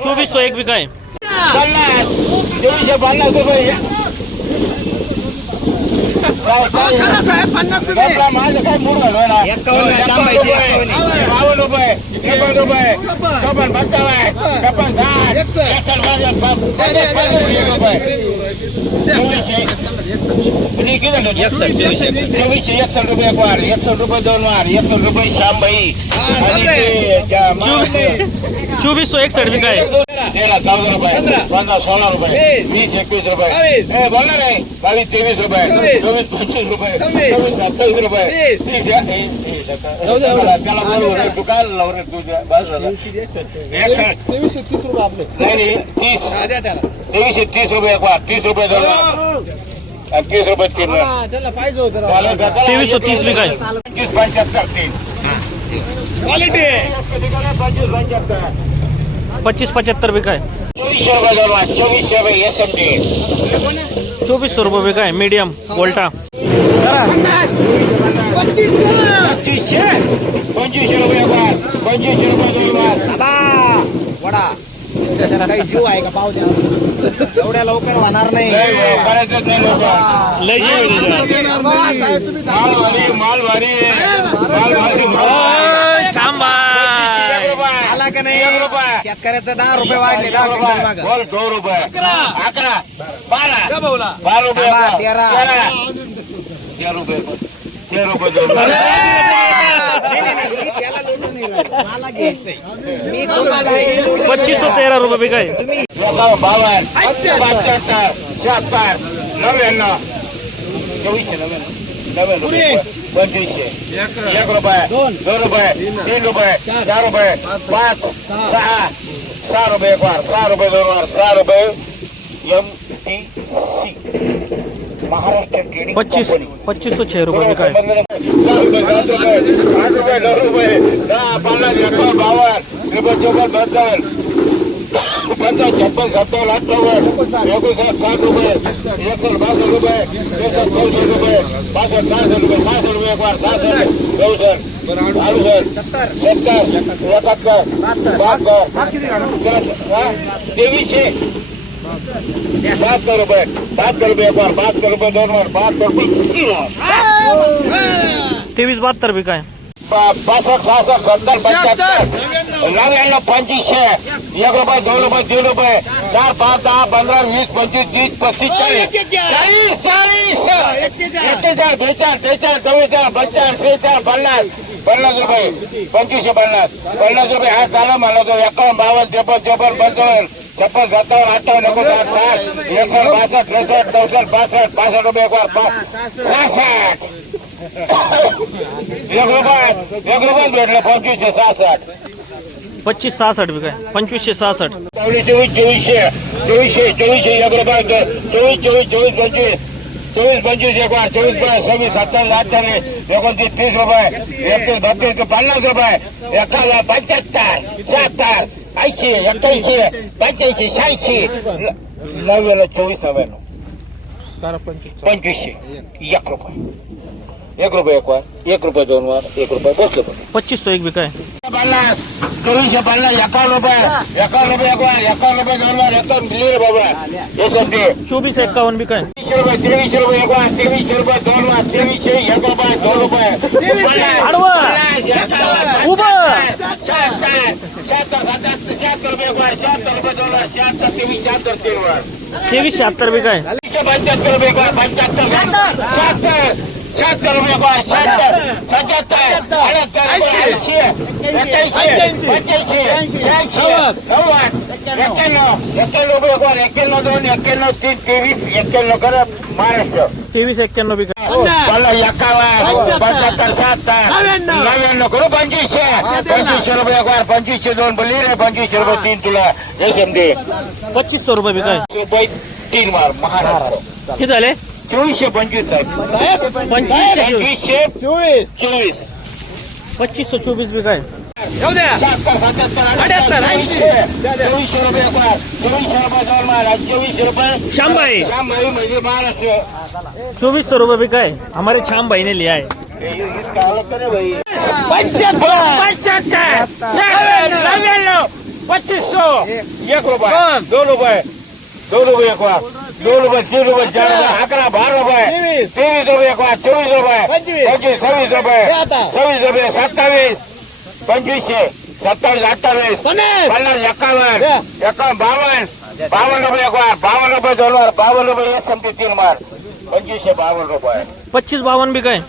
ચોવીસો એક વીઘા પન્નાસ જોઈ છે પન્નાસ એકસો રૂપિયા કુવાર એકસો રૂપિયા દોનવાર એકસો રૂપિયા શામભાઈ ચોવીસો એકસઠ વિકાય तेरा चौदा रुपये पंधरा सोळा रुपये वीस एकवीस रुपये बोला नाही बावीस तेवीस रुपये चोवीस पंचवीस रुपये चोवीस सत्तावीस रुपये त्याला बरोबर तू काय लावणार तुझ्या तेवीसशे तीस रुपये आपले नाही तीस तेवीसशे तीस रुपये एक तीस रुपये दोन तीस रुपये तीन तेवीस तीस मी काय तीस पंच्याहत्तर तीन क्वालिटी पंचवीस पंच्याहत्तर पच्चीस पचहत्तर बिका है चौबीस सौ रुपये बिका है मीडियम वोल्टा काही जीव आहे का पाहू द्या एवढ्या लवकर होणार नाही लय माल भारी माल भारी शेतकऱ्याचं दहा रुपये वाढले दहा एक क्विंटल रुपये मागं. बोल दोन रुपये अकरा बारा बारा रुपये बारा, एक तेरा. वार. तेरा तेरा रुपये तेरा रुपये दोन वार. नाही, नाही, नाही, मी त्याला लोटून नाही राहिलो. मला घ्यायचंय मी कोणाला काही लोटून नाही पच्चीसशे तेरा रुपये बी काय एकावन्न, बावन्न पंच्याहत्तर शहात्तर नव्याण्णव चोवीसशे नव्याण्णव नव्याण्णव છે. રૂપિયા. દો રૂપિયા તીન રૂપિયા ચાર. પચીસ પચીસો છ રૂપિયા રૂપિયા રૂપિયા આઠ રૂપિયા پچاس چھپن ستر روپئے ایک سو روپئے ایک سو چوسو روپئے بات روپئے پانچ سو روپئے بات چھ سو ستر پچاس نا پچیس એક રૂપિયા દો રૂપિયા ત્રણ રૂપિયા ચાર પાંચ દસ પંદર વીસ પચીસ ત્રીસ પચીસ ચાલીસ. ચાલીસ ચાર બેચાર તેચાર ચોવીચાર પચાસ ત્રેચાર પન્નાસ પન્નાસ રૂપિયા પંચીસો પન્નાસ પન્નાસ રૂપિયા હાથ ચાલો માનો તો એકાવન બાવન ત્રેપન ચોપન પંચાવન છપ્પન સત્તાવન અઠાવન ઓગણસાઠ સાત એકસો બાસઠ ત્રેસઠ ચૌસઠ પાસઠ પાસઠ રૂપિયા એકવાર સાસઠ. એક રૂપિયા એક રૂપિયા એટલે પહોંચ્યું છે સાત સાસઠ. પચીસ સાસઠ વીઘા પંચવીસથી સાસઠ. ચોવીસ ચોવીસ છે. ચોવીસ છે ચોવીસ છે ચોવીસ ચોવીસ ચોવીસ પચીસ. ચોવીસ પચીસ એક વાર ચોવીસ પાંચ છવ્વીસ સત્તાવીસ અઠાવીસ ઓગણત્રીસ ત્રીસ રૂપિયા. એકત્રીસ બત્રીસ પચાસ રૂપિયા. એકાવન પંચોતેર સત્તર એસી એકાઈસી પંચ્યાસી સાહીસી નવે ને ચોવીસ નવે નું પંચવીસી એક રૂપિયા. એક રૂપિયા એક વાર. એક રૂપિયા જોવાનું એક રૂપિયા બસો પચીસો એક વીઘા પચાસ કરું છે પહેલા એકાવન રૂપિયા એકાવન રૂપિયા એકાવન રૂપિયા એકાવન મિલી બાબા. એ સમજે ચોવીસ એકાવન બી કઈ? ત્રેવીસ રૂપિયા ત્રેવીસ રૂપિયા ત્રણ રૂપિયા ત્રેવીસ છે એક રૂપિયા. દો રૂપિયા ત્રેવીસ સત્તર બી કઈ? પંચોતેર રૂપિયા પંચોતેર. સત્તર रुपये तेवीसशे रुपये एक वार तेवीसशे रुपये दोन वार तेवीसशे एक रुपये दोन रुपये पन्नास, आडवं. पन्नास, एकावन्न, उभं. शहात्तर, शहात्तर, सत्याहत्तर, शहात्तर रुपये एक वार शहात्तर रुपये दोन वार शहात्तर तेवीस शहात्तर तीन वार तेवीस शहात्तर बी काय एकशे पंच्याहत्तर रुपये एक वार पंच्याहत्तर शहात्तर शहात्तर रुपये एक वार शहात्तर सत्याहत्तर अठ्याहत्तर ऐंशी एक्क्याऐंशी पंच्याऐंशी शहाऐंशी नव्वद एक्क्याण्णव एक्क्याण्णव रुपये एक वार एक्क्याण्णव दोन एक्क्याण्णव तीन तेवीस एक्क्याण्णव करा महाराष्ट्र तेवीस एक्क्याण्णव बी काय मला एकावन्न पंच्याहत्तर शहात्तर नव्याण्णव करू पंचवीसशे पंचवीसशे रुपये एक वार पंचवीसशे दोन बोलली रे पंचवीसशे रुपये तीन तुला हे समजे पच्चीसशे रुपये बी काय रुपये तीन वार महाराष्ट्र किती झाले चोवीसशे पंचवीस आहे पंचवीसशे चोवीस पंचवीसशे चोवीस चोवीस पच्चीसशे चोवीस बी काय शहात्तर सत्याहत्तर अठ्याहत्तर ऐंशी चोवीसशे रुपये एक वार चोवीसशे रुपये दोन वार चोवीसशे रुपये श्याम भाई श्याम भाई म्हणजे महाराष्ट्र चौबीस सौ रुपये भी काय हमारे छाम भाई ने लिया है ए, इसका अलग करे भाई नव्याण्णव पच्चीसशो દોઢ રૂપિયા ત્રીસ રૂપિયા ચાર રૂપિયા આકરા બાર રૂપિયા ત્રીસ રૂપિયા ચોવીસ રૂપિયા પચીસ છવ્વીસ રૂપિયા છવ્વીસ રૂપિયા સત્તાવીસ પંચવીસે સત્તાવીસ અઠાવીસ પચાસ એકાવન એકાવન બાવન બાવન રૂપિયા એકવાર બાવન રૂપિયા ડોલર બાવન રૂપિયા એક સમતી તીન માર પંચવીસે બાવન રૂપિયા. પચીસ બાવન બી કઈ?